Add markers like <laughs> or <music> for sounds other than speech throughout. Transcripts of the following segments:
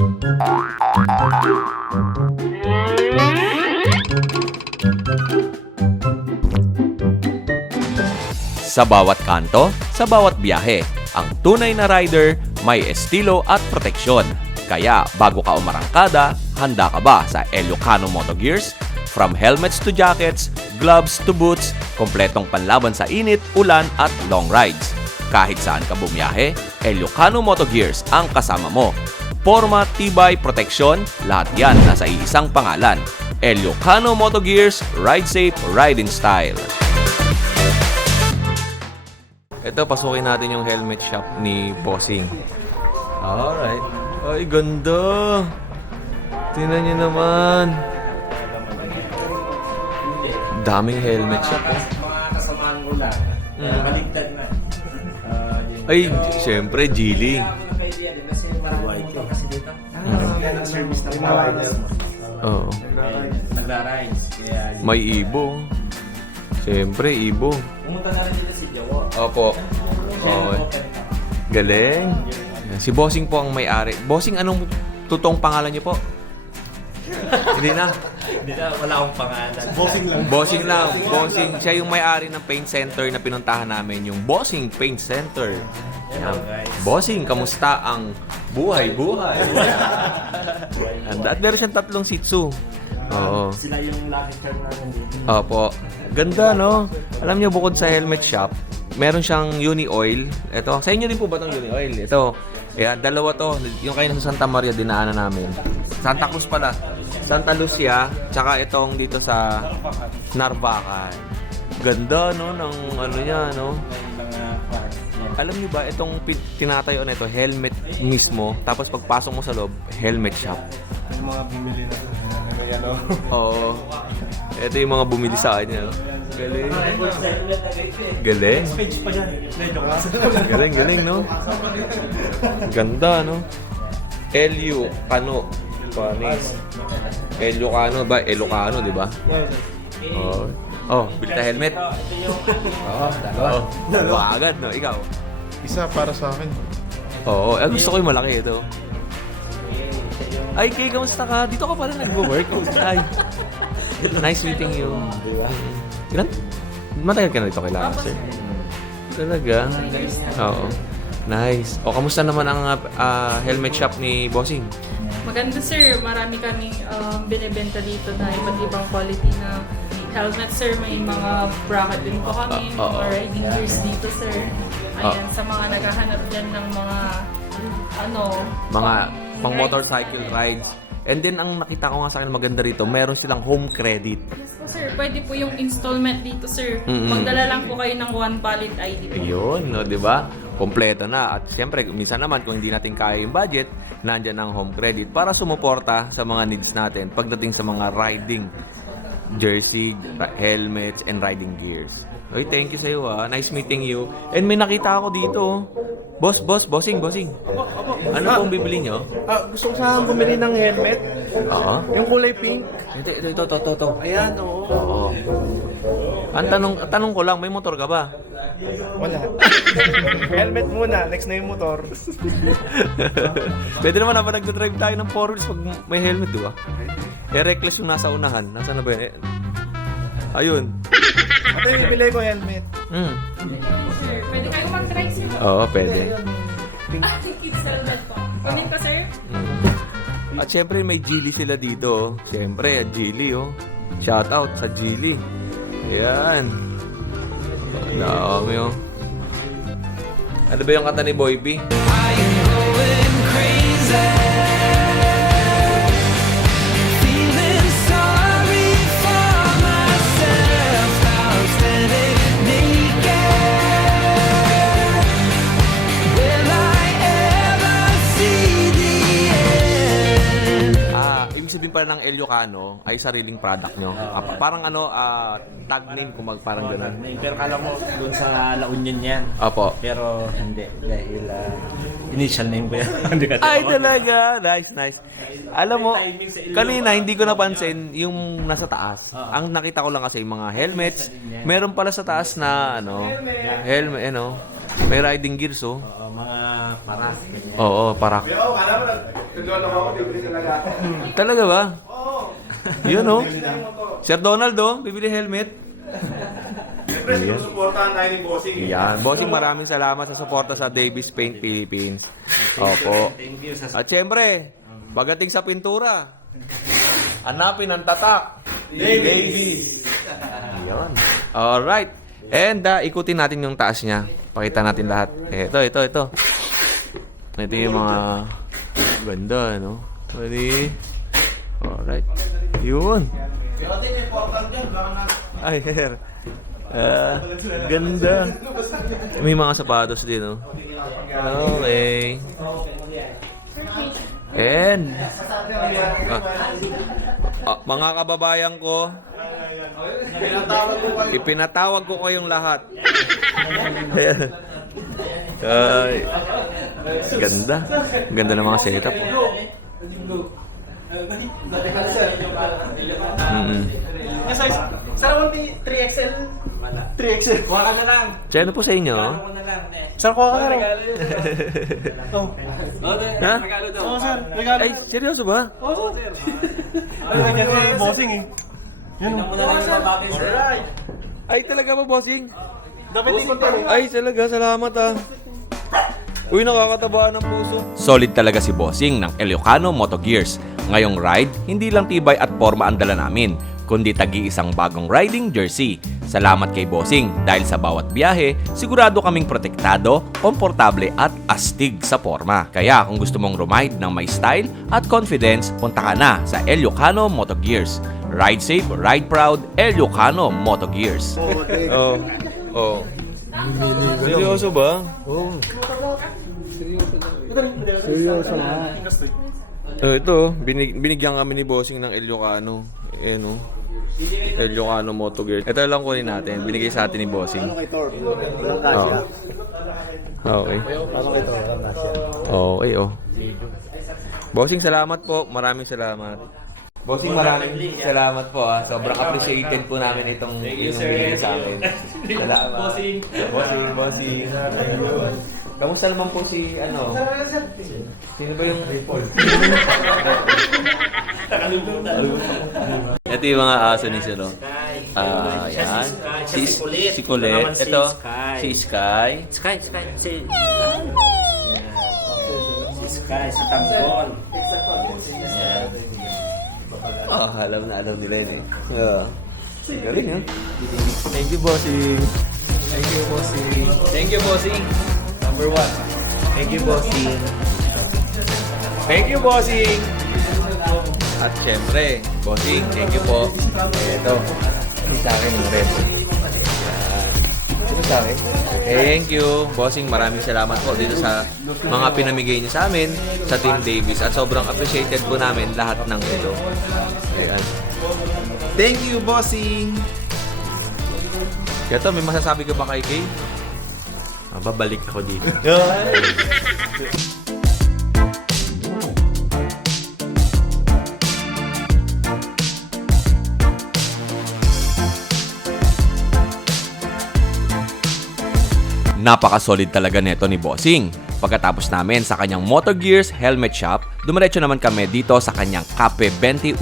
Sa bawat kanto, sa bawat biyahe, ang tunay na rider may estilo at proteksyon. Kaya bago ka umarangkada, handa ka ba sa Elocano Moto Gears? From helmets to jackets, gloves to boots, kompletong panlaban sa init, ulan at long rides. Kahit saan ka bumiyahe, Elocano Moto Gears ang kasama mo. Forma, tibay, proteksyon, lahat yan nasa iisang pangalan. Elocano Moto Gears, ride safe, ride in style. Ito, pasukin natin yung helmet shop ni Bossing. Alright. Ay, ganda. Tingnan nyo naman. Daming helmet shop, oh. mga kasamaan ko lang. Mm. Baligtad na. Ay, syempre, Geely. Yan ang service ng mga riders mo. Oo. Nagra-rides. Kaya, May Ibo. Syempre, Ibo. pumunta na rin dito si Jawo. Opo. Okay. Galing. Si Bossing po ang may-ari. Bossing, anong totoong pangalan niyo po? Hindi na. Hindi na, wala akong pangalan. Bossing lang. Bossing lang. Bossing. Siya yung may-ari ng paint center na pinuntahan namin. Yung Bossing Paint Center. Hello guys. Bossing, kamusta ang buhay-buhay? <laughs> And at meron siyang tatlong Shih Tzu. Oo. Sila yung lucky charm namin dito. Opo. Ganda, no? Alam niyo, bukod sa helmet shop, meron siyang uni oil. Ito, sa inyo din po ba itong uni oil? Ito, yeah, dalawa to. Yung kayo sa Santa Maria, dinaanan namin. Santa Cruz pala. Santa Lucia, tsaka itong dito sa Narvacan. Ganda, no? Ng ano niya, no? May mga. Alam niyo ba, itong tinatayo na ito, helmet mismo. Tapos pagpasok mo sa loob, helmet shop. Yung mga bumili na. Ano? <laughs> Oo. Ito yung mga bumili sa kanya. no? Galing. Galing. Galing, galing, no? Ganda, no? Elio Cano. Panis. Elio Cano ba? Elocano, di ba? Oh. Oh, bili helmet. Oo, dalawa. Oh, dalawa agad, no? Ikaw? Isa para sa akin. Oo, eh, gusto ko yung malaki ito. Ay, Kay, kamusta ka? Dito ka pala nag-work. Ay. Nice meeting you. Ilan? Matagal ka na dito kailangan, sir? Talaga? Oo. Nice. O, kamusta naman ang ah, helmet shop ni Bossing? Maganda sir, marami kaming um, binibenta dito na iba't ibang quality na helmet sir. May mga bracket din po kami, Ah, oo. mga riding gears dito sir. Ah. Ayan, sa mga naghahanap dyan ng mga ano, Mga pang motorcycle rides. And then, ang nakita ko nga sa akin maganda rito, meron silang home credit. Yes po sir, pwede po yung installment dito sir. Mm-mm. Magdala lang po kayo ng one valid ID po. Ayun, no, di ba? Kompleto na. At siyempre, minsan naman, kung hindi natin kaya yung budget, nandyan ang home credit para sumuporta sa mga needs natin pagdating sa mga riding jersey, ra- helmets, and riding gears. Oy, thank you sa iyo ah. Nice meeting you. And may nakita ako dito. oh. Boss, boss, bossing, bossing. Ano pong bibili nyo? Ah, gusto ko sana bumili ng helmet. Oo. Yung kulay pink. Ito, ito, ito, ito, ito, ito. Ayan, oo. Oo. Ang tanong, tanong ko lang, may motor ka ba? Wala. <laughs> helmet muna, next na yung motor. <laughs> Pwede naman na ba nagdadrive tayo ng four wheels pag may helmet, di ba? Eh, reckless yung nasa unahan. Nasaan na ba yun? Eh, ayun. <laughs> Ate, bibili ko helmet. Hmm. Sir, pwede kayo mag-try sir. Oo, pwede. Ah, kids helmet po. Kunin ko sir. Hmm. At syempre, may Geely sila dito. oh. Syempre, at Geely, oh. Shout out sa Geely. Ayan. Dami, oh. Ano ba yung kanta ni Boy B? Ah, ibig sabihin pala ng Eliocano ay sariling product nyo. Ah, pa- parang ano, ah, tag name kung mag parang ganun. Pero kala mo dun sa La Union yan. Opo. Pero hindi. Dahil ah, initial name ko yan. <laughs> Hindi ka Ay, talaga. Nice, nice. Alam mo, kanina hindi ko napansin yung nasa taas. Ang nakita ko lang kasi yung mga helmets. Meron pala sa taas na, ano, helmet, ano, may riding gears, oh. Oo, mga para. Oo, para. Nagloloko ako, bibili talaga ako. Talaga ba? Yun oh. Sir Donald oh, bibili helmet. Siyempre, sinusuportahan tayo ni Bossing. eh. Yan. Bossing, maraming salamat sa suporta sa Davis Paint Philippines. Opo. Thank you sa At syempre, pagdating sa pintura, hanapin ang tatak. Davis. Yan. Alright. And uh, ikutin natin yung taas niya. Pakita natin lahat. Ito, ito, ito. Ito yung mga ganda, no? Ready? Alright. Yun. Ay, sir. Ah, ganda. May mga sapatos din, no? Okay. And, ah, ah, mga kababayan ko, ipinatawag ko kayong lahat. <laughs> Ay, ganda. Ganda ng mga setup. Mm-mm. Sir, want me 3XL? 3XL. Kuha ka na lang. Siya ano po sa inyo? Lang. Sir, kuha ka na rin. Oh. Ha? Oo, sir. Regalo. Ay, seryoso ba? Oo, sir. Ay, nandiyan si Bossing eh. Yan. Alright. Ay, talaga ba, bossing? Dapat rin. Ay, talaga, salamat ah. Uy, nakakataba ng puso. Solid talaga si Bossing ng Eliocano Moto Gears. Ngayong ride, hindi lang tibay at forma ang dala namin, kundi tagi isang bagong riding jersey. Salamat kay Bossing dahil sa bawat biyahe, sigurado kaming protektado, komportable at astig sa forma. Kaya kung gusto mong rumide ng may style at confidence, punta ka na sa Eliocano Moto Gears. Ride safe, ride proud, Eliocano Moto Gears. Oh, oh. Seryoso ba? Oh, ito, binig, binigyan kami ni Bossing ng Ilocano. Ayan, oh. Ilocano Moto Gear. Ito lang kunin natin. Binigay sa atin ni Bossing. Oo. Okay. Okay, oh. Bossing, salamat po. Maraming salamat. Bossing, maraming salamat po ah. Sobrang appreciated po namin itong yung binigay sa amin. <laughs> Salamat. Bossing. Bossing, bossing. Kamusta naman po si ano? Sino ba yung Ito yung mga aso ni Sir. oh. Ah, yan. Si, si Colette. Ito, si Sky. Sky, Sky. Si... Si Sky, si Tanggol. Yan. Oh, alam na alam nila yun eh. Yeah. Galing ha? Thank you, bossing. Thank you, bossing. Thank you, bossing. Number one. Thank you, bossing. Thank you, bossing. At syempre, bossing, thank you po. Ito, sa akin yung red. Ito sa akin. Thank you, bossing. Maraming salamat po dito sa mga pinamigay niyo sa amin sa Team Davis. At sobrang appreciated po namin lahat ng ito. Ayan. Thank you, Bossing. Kaya to, may masasabi ka ba kay Kay? Ah, babalik ako dito. <laughs> Napaka-solid talaga neto ni Bossing. Pagkatapos namin sa kanyang Motor Gears Helmet Shop, dumiretso naman kami dito sa kanyang Cafe 21.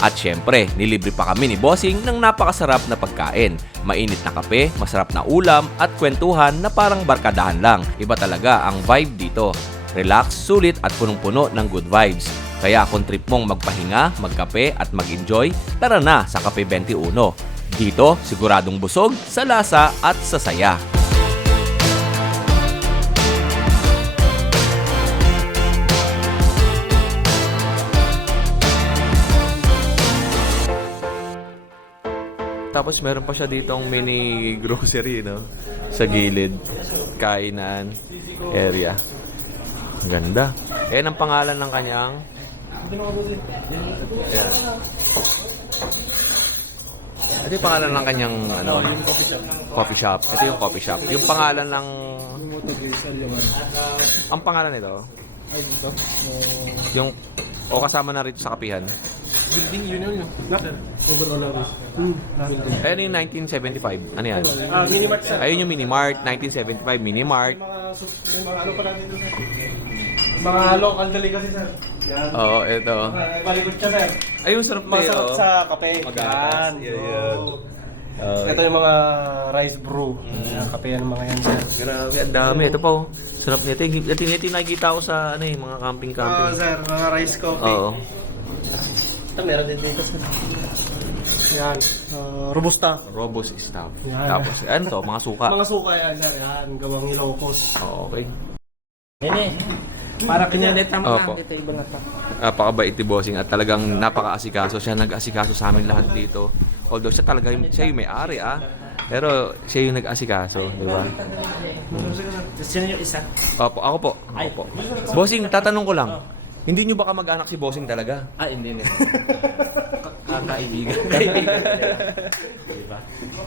At syempre, nilibre pa kami ni Bossing ng napakasarap na pagkain. Mainit na kape, masarap na ulam, at kwentuhan na parang barkadahan lang. Iba talaga ang vibe dito. Relax, sulit at punong-puno ng good vibes. Kaya kung trip mong magpahinga, magkape at mag-enjoy, tara na sa Cafe 21. Dito, siguradong busog sa lasa at sa saya. Tapos meron pa siya ditong mini grocery, no? Sa gilid. Kainan area. Ang ganda. Ayan ang pangalan ng kanyang... Ayan. Ito yung pangalan ng kanyang ano, coffee shop. Ito yung coffee shop. Yung pangalan ng... Ang pangalan nito? Yung... O kasama na rito sa kapihan. Building union yun. Overall office. Ayan yung 1975. Ano yan? Ah, minimart sir. Ayun yung Minimart, 1975 Minimart. Mga sus- may mga ano pa natin doon. Mga local delicacy, sir. Yan. Oo, ito. Eh, Balikot siya, sir. Ay, yung sarap na Masarap yun. sa kape. Magatas. Yan. Yun, yun. Okay. Ito yung mga rice brew. Yan, kape yan mga yan, sir. Grabe, ang dami. Ito pa oh. Sarap nito. Ito, ito, yung nakikita ko sa ano eh, mga Oo, camping-camping. sir. Mga rice coffee. Oo. Ito, meron din dito, sir. Yan. Uh, robusta. Robust stuff. Yan. Tapos, ano to? Mga suka. Mga suka yan, sir. Yan. Gawang Ilocos. Oo, okay. Para kinyalita mo Opo. Ito ibang ata. Napakabait ni Bossing at talagang napaka-asikaso. Siya nag-asikaso sa amin lahat dito. Although siya talaga, yung, siya yung may-ari ah. Pero siya yung nag-asikaso, di ba? Sino yung isa? Opo, ako po. Ako po. Bossing, tatanong ko lang. Hindi nyo baka mag-anak si Bossing talaga? Ah, hindi, hindi. Kakaibigan. <laughs>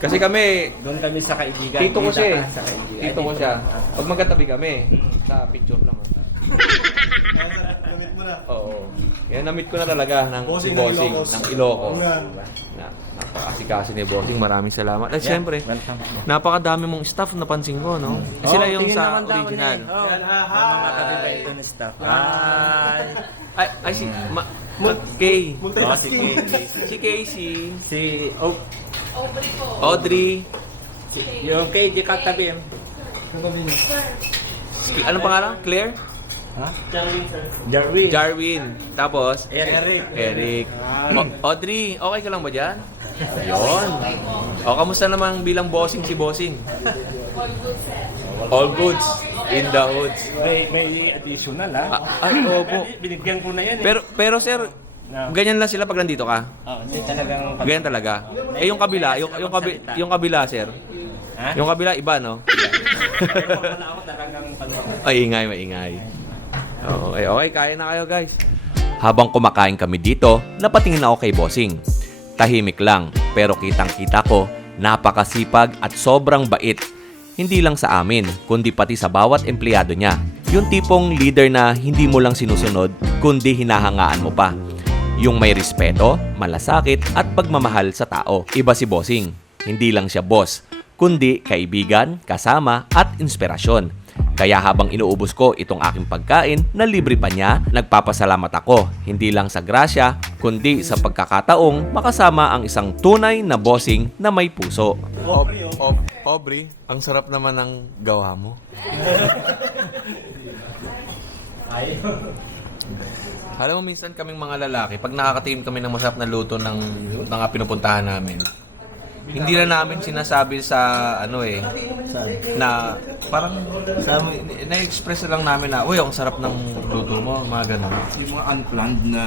Kasi kami, Doon kami sa kaibigan. Tito ko siya eh. kaibigan. Tito ko siya. Pag magkatabi kami, sa picture lang. ah. Gamit mo na. Oo. Kaya na-meet ko na talaga ng si Bossing ng Bossing Ilocos. ng Ilocos. Yan. Na, napakasikaso ni Bossing. Maraming salamat. At syempre, Welcome. napakadami mong staff napansin ko, no? Oh, Sila yung sa original. eh. Oh. Yan, ha, ni staff. Hi! Ay, ay si ma, ma- Kay. Oh, si Kay. Si Casey. Si oh, Aubrey po. Audrey. yung kay di katabi. Si- Anong pangalan? Claire? Ha? Jarwin, sir. Jarwin. Jarwin. Tapos? Eric. Eric. O- Audrey, okay ka lang ba dyan? Ayun. O, kamusta naman bilang bossing si bossing? All goods in the hoods. May, may additional ha. Ah, ay, opo. Binigyan ko na yan eh. Pero, pero sir, No. ganyan lang sila pag nandito ka? Oh, hindi talagang... Ganyan talaga? Eh, yung kabila, yung, yung, kabi, yung kabila, sir. Ha? Yung kabila, iba, no? Pero wala ako talagang pag- Ay, ingay, maingay. Okay, okay, kaya na kayo, guys. Habang kumakain kami dito, napatingin ako kay Bossing. Tahimik lang, pero kitang-kita ko, napakasipag at sobrang bait. Hindi lang sa amin, kundi pati sa bawat empleyado niya. Yung tipong leader na hindi mo lang sinusunod, kundi hinahangaan mo pa. Yung may respeto, malasakit at pagmamahal sa tao. Iba si Bossing. Hindi lang siya boss, kundi kaibigan, kasama at inspirasyon. Kaya habang inuubos ko itong aking pagkain na libre pa niya, nagpapasalamat ako hindi lang sa grasya, kundi sa pagkakataong makasama ang isang tunay na bossing na may puso. Oh. Aubrey, ang sarap naman ng gawa mo. Alam mo, minsan kaming mga lalaki, pag nakakatingin kami ng masarap na luto ng mga pinupuntahan namin, hindi na namin sinasabi sa ano eh, na parang na-express na lang namin na, uy, ang sarap ng luto mo, mga ganun. yung mga unplanned na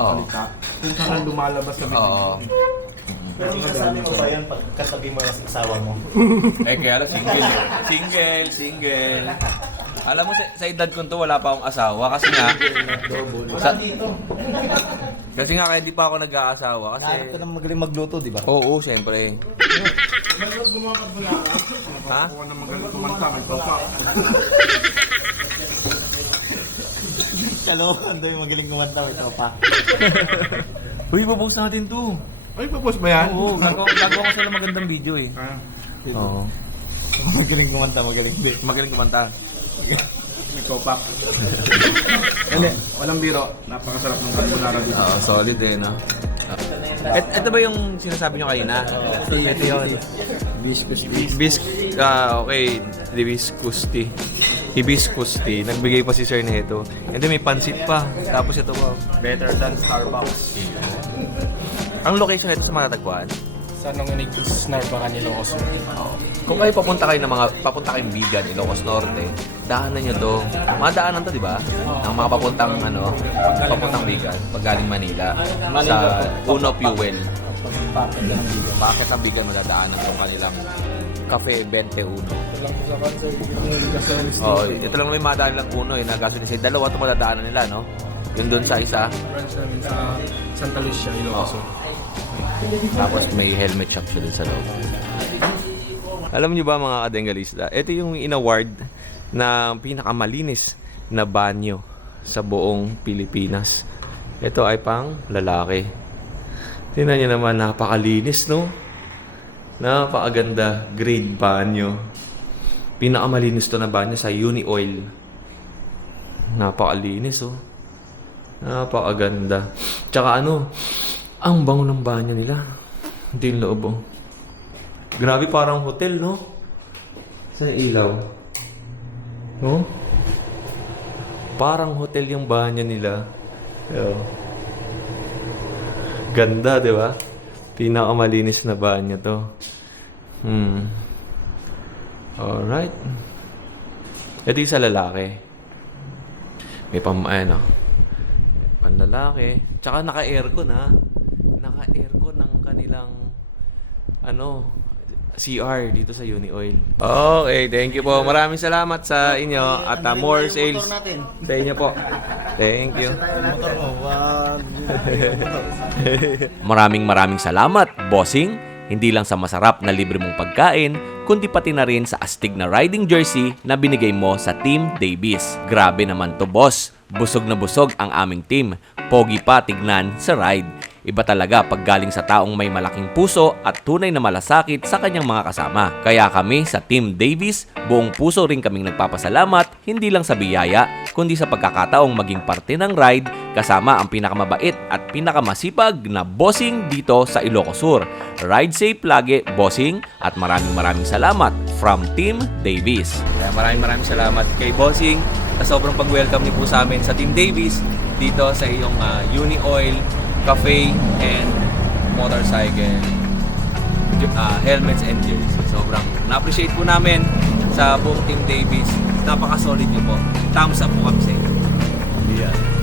Oo. salita kung saan lumalabas sa bibig Oo. Pero sinasabi mo ba yan mo asawa mo? <laughs> Eh, kaya lang single. eh. Single, single. Alam mo, sa, sa edad ko to, wala pa akong asawa kasi nga... Sa, <laughs> kasi nga, kaya di pa ako nag-aasawa kasi... Hanap ka ng magaling magluto, di ba? Oo, siyempre. ha? ako na magaling kumanta may papa Kalokan daw yung magaling kumanta. Ito pa. Uy, papost natin to. ay papos ba yan? Oo, gagawa, gagawa ko sila magandang video eh. Ah, Oo. magaling kumanta, magaling. Magaling kumanta. May kopak hindi walang biro napakasarap ng carbonara dito Oo, solid eh, no? Et, ito ba yung sinasabi nyo kanina? Ito yun. Biscuit. Bis ah okay, hibiscus tea. Hibiscus tea. Nagbigay pa si Sir nito. And then may pansit pa. Tapos ito pa. Better than Starbucks. Ang location nito sa matatagpuan. Sa Nonginigis, Narvacan, Ilocos. Kung kayo papunta kayo ng mga papunta kayong Bigan, Ilocos Norte, daanan nyo to. Mga daanan to, di ba? Ng mga papuntang ano, papuntang Bigan, pag galing Manila. Sa Uno Fuel. Bakit ang Bigan madadaanan tong kanilang Cafe 21. Ito lang po sa cancer, dito yung gasoline Oh, ito lang may madaan lang uno eh, na gasoline sa dalawa ito madadaanan nila, no? Yung doon sa isa, branch namin sa Santa Lucia, Ilocos. Oo. tapos may helmet shop siya doon sa loob. Alam niyo ba mga kadengalista, ito yung in-award na pinakamalinis na banyo sa buong Pilipinas. Ito ay pang lalaki. Tingnan niyo naman, napakalinis, no? Napakaganda, grade banyo. Pinakamalinis to na banyo sa Uni Oil. Napakalinis oh. Napakaganda. Tsaka ano, ang bango ng banyo nila. Hindi loob oh. Grabe parang hotel no? Sa ilaw. No? Parang hotel yung banyo nila. Yo. Ganda, di ba? Pinakamalinis na banyo to. Hmm. Alright. Ito yung sa lalaki. May pam, ano, panlalaki. Tsaka naka-aircon ha. Naka-aircon ng kanilang, ano, CR dito sa Uni Oil. Okay, thank you po. Maraming salamat sa inyo at uh, more sales natin. sa inyo po. Thank you. Motor mo, wag. Maraming maraming salamat, bossing. Hindi lang sa masarap na libre mong pagkain, kundi pati na rin sa astig na riding jersey na binigay mo sa Team Davis. Grabe naman to, boss. Busog na busog ang aming team. Pogi pa tignan sa ride. Iba talaga pag galing sa taong may malaking puso at tunay na malasakit sa kanyang mga kasama. Kaya kami sa Team Davis, buong puso rin kaming nagpapasalamat hindi lang sa biyaya, kundi sa pagkakataong maging parte ng ride kasama ang pinakamabait at pinakamasipag na bossing dito sa Ilocos Sur. Ride safe lagi, bossing, at maraming maraming salamat from Team Davis. Kaya maraming maraming salamat kay bossing sa sobrang pag-welcome niyo po sa amin sa Team Davis dito sa iyong ah, Uni Oil Cafe and Motorcycle uh, helmets and jersey. Sobrang na-appreciate po namin sa buong Team Davis. Napaka-solid niyo po. Thumbs up po kami sa inyo. Yeah.